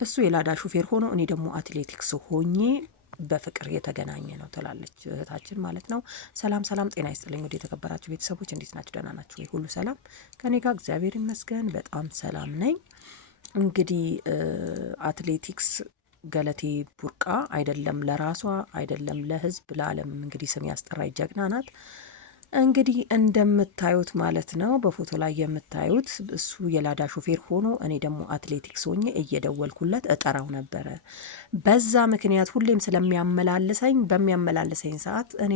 እሱ የላዳ ሹፌር ሆኖ እኔ ደግሞ አትሌቲክስ ሆኜ በፍቅር የተገናኘ ነው ትላለች እህታችን ማለት ነው። ሰላም ሰላም፣ ጤና ይስጥልኝ ወደ የተከበራችሁ ቤተሰቦች፣ እንዴት ናችሁ? ደህና ናችሁ? ሁሉ ሰላም ከኔ ጋር እግዚአብሔር ይመስገን በጣም ሰላም ነኝ። እንግዲህ አትሌቲክስ ገለቴ ቡርቃ አይደለም ለራሷ አይደለም ለህዝብ ለዓለም እንግዲህ ስም ያስጠራች ጀግና ናት። እንግዲህ እንደምታዩት ማለት ነው በፎቶ ላይ የምታዩት እሱ የላዳ ሾፌር ሆኖ እኔ ደግሞ አትሌቲክስ ሆኜ እየደወልኩለት እጠራው ነበረ። በዛ ምክንያት ሁሌም ስለሚያመላልሰኝ በሚያመላልሰኝ ሰዓት እኔ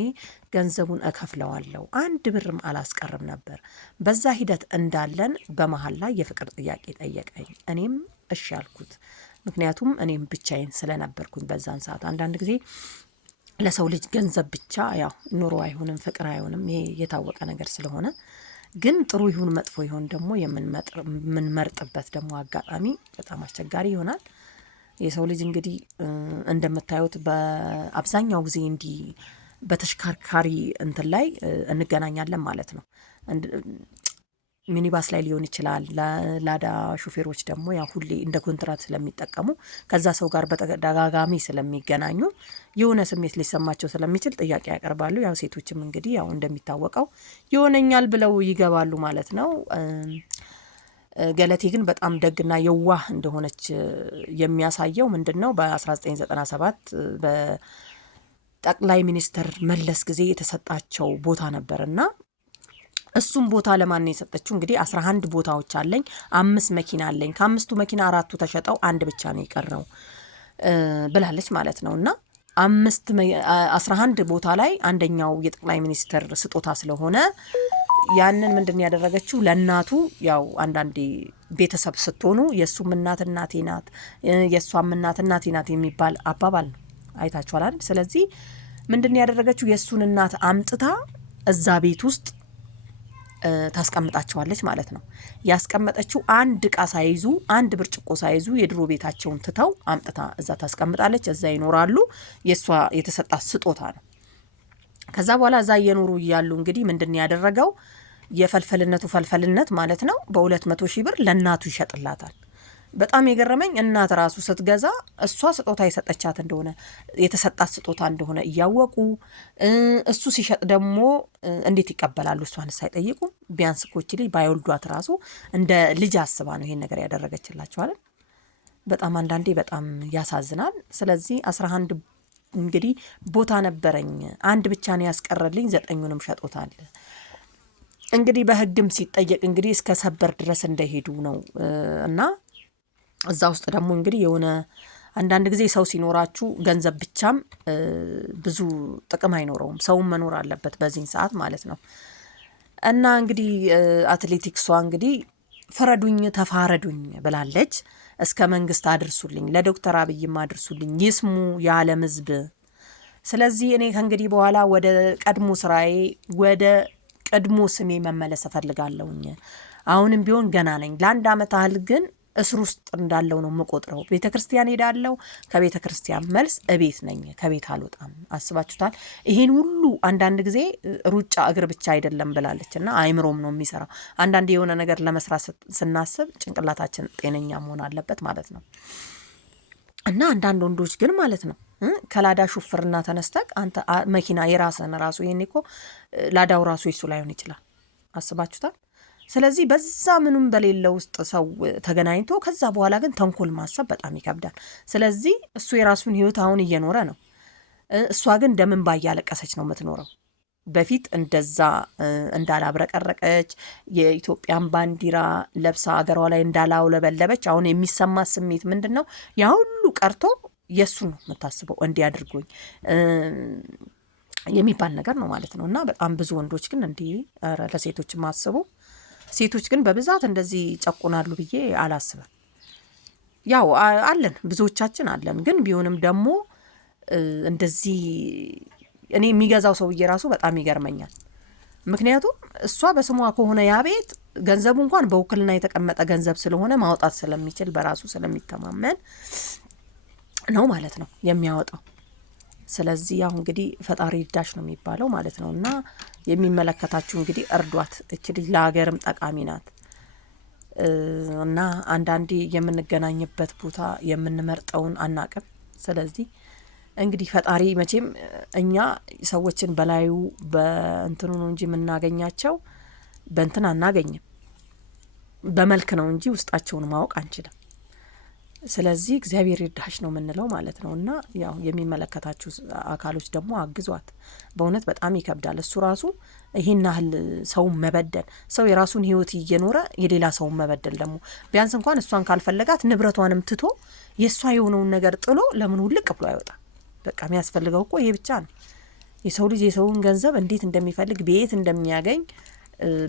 ገንዘቡን እከፍለዋለሁ፣ አንድ ብርም አላስቀርም ነበር። በዛ ሂደት እንዳለን በመሀል ላይ የፍቅር ጥያቄ ጠየቀኝ። እኔም እሺ አልኩት። ምክንያቱም እኔም ብቻዬን ስለነበርኩኝ በዛን ሰዓት አንዳንድ ጊዜ ለሰው ልጅ ገንዘብ ብቻ ያው ኑሮ አይሆንም፣ ፍቅር አይሆንም። ይሄ የታወቀ ነገር ስለሆነ ግን ጥሩ ይሁን መጥፎ ይሁን ደግሞ የምንመርጥበት ደግሞ አጋጣሚ በጣም አስቸጋሪ ይሆናል። የሰው ልጅ እንግዲህ እንደምታዩት በአብዛኛው ጊዜ እንዲህ በተሽከርካሪ እንትን ላይ እንገናኛለን ማለት ነው። ሚኒባስ ላይ ሊሆን ይችላል። ላዳ ሹፌሮች ደግሞ ያው ሁሌ እንደ ኮንትራት ስለሚጠቀሙ ከዛ ሰው ጋር በተደጋጋሚ ስለሚገናኙ የሆነ ስሜት ሊሰማቸው ስለሚችል ጥያቄ ያቀርባሉ። ያው ሴቶችም እንግዲህ ያው እንደሚታወቀው ይሆነኛል ብለው ይገባሉ ማለት ነው። ገለቴ ግን በጣም ደግና የዋህ እንደሆነች የሚያሳየው ምንድን ነው? በ1997 በጠቅላይ ሚኒስትር መለስ ጊዜ የተሰጣቸው ቦታ ነበርና እሱም ቦታ ለማን ነው የሰጠችው? እንግዲህ 11 ቦታዎች አለኝ፣ 5 መኪና አለኝ፣ ከ5ቱ መኪና 4ቱ ተሸጠው አንድ ብቻ ነው የቀረው ብላለች ማለት ነው። እና 11 ቦታ ላይ አንደኛው የጠቅላይ ሚኒስትር ስጦታ ስለሆነ ያንን ምንድን ያደረገችው ለእናቱ ያው አንዳንዴ ቤተሰብ ስትሆኑ የእሱም እናት እናቴ ናት የእሷም እናት እናቴ ናት የሚባል አባባል ነው። አይታችኋል አይደል? ስለዚህ ምንድን ያደረገችው የእሱን እናት አምጥታ እዛ ቤት ውስጥ ታስቀምጣቸዋለች ማለት ነው። ያስቀመጠችው አንድ እቃ ሳይዙ አንድ ብርጭቆ ሳይዙ የድሮ ቤታቸውን ትተው አምጥታ እዛ ታስቀምጣለች። እዛ ይኖራሉ። የእሷ የተሰጣት ስጦታ ነው። ከዛ በኋላ እዛ እየኖሩ እያሉ እንግዲህ ምንድን ያደረገው የፈልፈልነቱ ፈልፈልነት ማለት ነው በ200,000 ብር ለእናቱ ይሸጥላታል። በጣም የገረመኝ እናት ራሱ ስትገዛ እሷ ስጦታ የሰጠቻት እንደሆነ የተሰጣት ስጦታ እንደሆነ እያወቁ እሱ ሲሸጥ ደግሞ እንዴት ይቀበላሉ? እሷን ሳይጠይቁ ቢያንስ ኮች ልጅ ባይወልዷት ራሱ እንደ ልጅ አስባ ነው ይሄን ነገር ያደረገችላቸዋል። በጣም አንዳንዴ በጣም ያሳዝናል። ስለዚህ 11 እንግዲህ ቦታ ነበረኝ፣ አንድ ብቻ ነው ያስቀረልኝ፣ 9ኙንም ሸጦታል። እንግዲህ በህግም ሲጠየቅ እንግዲህ እስከ ሰበር ድረስ እንደሄዱ ነው እና እዛ ውስጥ ደግሞ እንግዲህ የሆነ አንዳንድ ጊዜ ሰው ሲኖራችሁ ገንዘብ ብቻም ብዙ ጥቅም አይኖረውም። ሰውም መኖር አለበት በዚህን ሰዓት ማለት ነው። እና እንግዲህ አትሌቲክሷ እንግዲህ ፍረዱኝ ተፋረዱኝ ብላለች። እስከ መንግስት አድርሱልኝ፣ ለዶክተር አብይም አድርሱልኝ፣ ይስሙ የዓለም ህዝብ። ስለዚህ እኔ ከእንግዲህ በኋላ ወደ ቀድሞ ስራዬ ወደ ቀድሞ ስሜ መመለስ እፈልጋለሁኝ። አሁንም ቢሆን ገና ነኝ። ለአንድ ዓመት ያህል ግን እስር ውስጥ እንዳለው ነው የምቆጥረው። ቤተ ክርስቲያን ሄዳለሁ፣ ከቤተ ክርስቲያን መልስ እቤት ነኝ፣ ከቤት አልወጣም። አስባችሁታል? ይሄን ሁሉ አንዳንድ ጊዜ ሩጫ እግር ብቻ አይደለም ብላለች እና አይምሮም ነው የሚሰራው። አንዳንድ የሆነ ነገር ለመስራት ስናስብ ጭንቅላታችን ጤነኛ መሆን አለበት ማለት ነው። እና አንዳንድ ወንዶች ግን ማለት ነው ከላዳ ሹፍርና ተነስተክ አንተ መኪና የራስህን ራሱ ይሄኔ እኮ ላዳው ራሱ ይሱ ላይሆን ይችላል። አስባችሁታል? ስለዚህ በዛ ምንም በሌለ ውስጥ ሰው ተገናኝቶ ከዛ በኋላ ግን ተንኮል ማሰብ በጣም ይከብዳል። ስለዚህ እሱ የራሱን ህይወት አሁን እየኖረ ነው። እሷ ግን ደምን ባያለቀሰች ነው የምትኖረው። በፊት እንደዛ እንዳላብረቀረቀች የኢትዮጵያን ባንዲራ ለብሳ አገሯ ላይ እንዳላውለበለበች አሁን የሚሰማ ስሜት ምንድን ነው? ያ ሁሉ ቀርቶ የእሱ ነው የምታስበው እንዲያድርጎኝ የሚባል ነገር ነው ማለት ነው። እና በጣም ብዙ ወንዶች ግን እንዲህ ለሴቶች ማስቡ ሴቶች ግን በብዛት እንደዚህ ጨቁናሉ ብዬ አላስብም። ያው አለን ብዙዎቻችን አለን። ግን ቢሆንም ደግሞ እንደዚህ እኔ የሚገዛው ሰውዬ ራሱ በጣም ይገርመኛል። ምክንያቱም እሷ በስሟ ከሆነ ያ ቤት ገንዘቡ እንኳን በውክልና የተቀመጠ ገንዘብ ስለሆነ ማውጣት ስለሚችል በራሱ ስለሚተማመን ነው ማለት ነው የሚያወጣው። ስለዚህ ያው እንግዲህ ፈጣሪ ይዳሽ ነው የሚባለው ማለት ነውና የሚመለከታችሁ እንግዲህ እርዷት። እቺ ልጅ ለሀገርም ጠቃሚ ናት። እና አንዳንዴ የምንገናኝበት ቦታ የምንመርጠውን አናቅም። ስለዚህ እንግዲህ ፈጣሪ መቼም እኛ ሰዎችን በላዩ በእንትኑ ነው እንጂ የምናገኛቸው በእንትን አናገኝም፣ በመልክ ነው እንጂ ውስጣቸውን ማወቅ አንችልም። ስለዚህ እግዚአብሔር ይርዳሽ ነው የምንለው ማለት ነው። እና ያው የሚመለከታችሁ አካሎች ደግሞ አግዟት። በእውነት በጣም ይከብዳል። እሱ ራሱ ይሄን ያህል ሰውን መበደል፣ ሰው የራሱን ህይወት እየኖረ የሌላ ሰውን መበደል ደግሞ ቢያንስ እንኳን እሷን ካልፈለጋት ንብረቷንም ትቶ የእሷ የሆነውን ነገር ጥሎ ለምን ውልቅ ብሎ አይወጣ? በቃ የሚያስፈልገው እኮ ይሄ ብቻ ነው። የሰው ልጅ የሰውን ገንዘብ እንዴት እንደሚፈልግ ቤት እንደሚያገኝ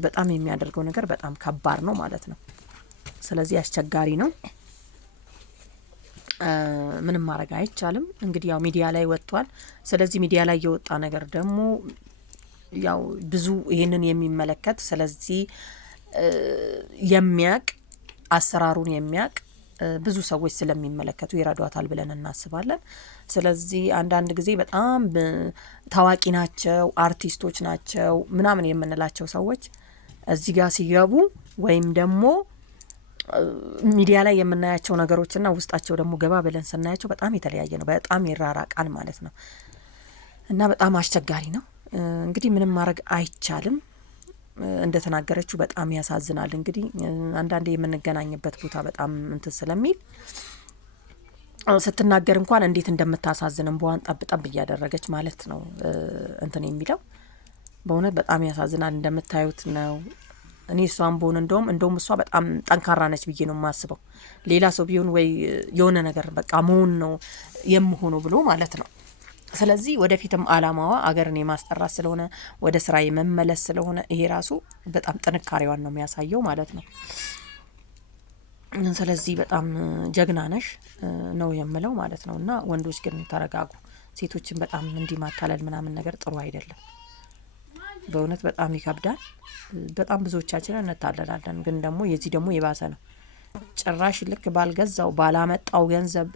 በጣም የሚያደርገው ነገር በጣም ከባድ ነው ማለት ነው። ስለዚህ አስቸጋሪ ነው። ምንም ማድረግ አይቻልም። እንግዲህ ያው ሚዲያ ላይ ወጥቷል። ስለዚህ ሚዲያ ላይ የወጣ ነገር ደግሞ ያው ብዙ ይሄንን የሚመለከት ስለዚህ የሚያቅ አሰራሩን የሚያቅ ብዙ ሰዎች ስለሚመለከቱ ይረዷታል ብለን እናስባለን። ስለዚህ አንዳንድ ጊዜ በጣም ታዋቂ ናቸው፣ አርቲስቶች ናቸው ምናምን የምንላቸው ሰዎች እዚህ ጋር ሲገቡ ወይም ደግሞ ሚዲያ ላይ የምናያቸው ነገሮችና ውስጣቸው ደግሞ ገባ ብለን ስናያቸው በጣም የተለያየ ነው። በጣም ይራራቃል ማለት ነው እና በጣም አስቸጋሪ ነው። እንግዲህ ምንም ማድረግ አይቻልም። እንደተናገረችው በጣም ያሳዝናል። እንግዲህ አንዳንዴ የምንገናኝበት ቦታ በጣም እንትን ስለሚል ስትናገር እንኳን እንዴት እንደምታሳዝንም በዋን ጠብ እያደረገች ማለት ነው እንትን የሚለው በእውነት በጣም ያሳዝናል። እንደምታዩት ነው። እኔ እሷን በሆነ እንደውም እሷ በጣም ጠንካራ ነች ብዬ ነው የማስበው። ሌላ ሰው ቢሆን ወይ የሆነ ነገር በቃ መሆን ነው የምሆነው ብሎ ማለት ነው። ስለዚህ ወደፊትም አላማዋ አገርን የማስጠራት ስለሆነ ወደ ስራ የመመለስ ስለሆነ ይሄ ራሱ በጣም ጥንካሬዋን ነው የሚያሳየው ማለት ነው። ስለዚህ በጣም ጀግና ነሽ ነው የምለው ማለት ነው። እና ወንዶች ግን ተረጋጉ። ሴቶችን በጣም እንዲህ ማታለል ምናምን ነገር ጥሩ አይደለም። በእውነት በጣም ይከብዳል። በጣም ብዙዎቻችን እንታለላለን። ግን ደግሞ የዚህ ደግሞ የባሰ ነው። ጭራሽ ልክ ባልገዛው ባላመጣው ገንዘብ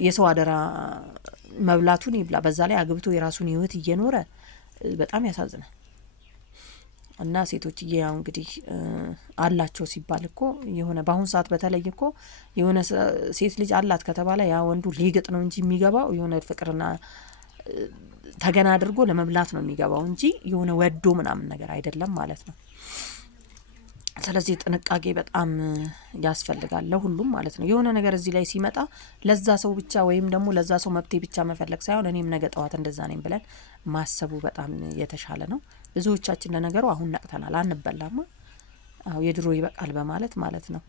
የሰው አደራ መብላቱን ይብላ። በዛ ላይ አግብቶ የራሱን ህይወት እየኖረ በጣም ያሳዝናል። እና ሴቶችዬ ያው እንግዲህ አላቸው ሲባል እኮ የሆነ በአሁን ሰዓት በተለይ እኮ የሆነ ሴት ልጅ አላት ከተባለ ያ ወንዱ ሊግጥ ነው እንጂ የሚገባው የሆነ ፍቅርና ተገና አድርጎ ለመብላት ነው የሚገባው እንጂ የሆነ ወዶ ምናምን ነገር አይደለም ማለት ነው። ስለዚህ ጥንቃቄ በጣም ያስፈልጋል ለሁሉም ማለት ነው። የሆነ ነገር እዚህ ላይ ሲመጣ ለዛ ሰው ብቻ ወይም ደግሞ ለዛ ሰው መብቴ ብቻ መፈለግ ሳይሆን እኔም ነገ ጠዋት እንደዛ ነኝ ብለን ማሰቡ በጣም የተሻለ ነው። ብዙዎቻችን ለነገሩ አሁን ነቅተናል። አንበላማ አዎ የድሮ ይበቃል በማለት ማለት ነው።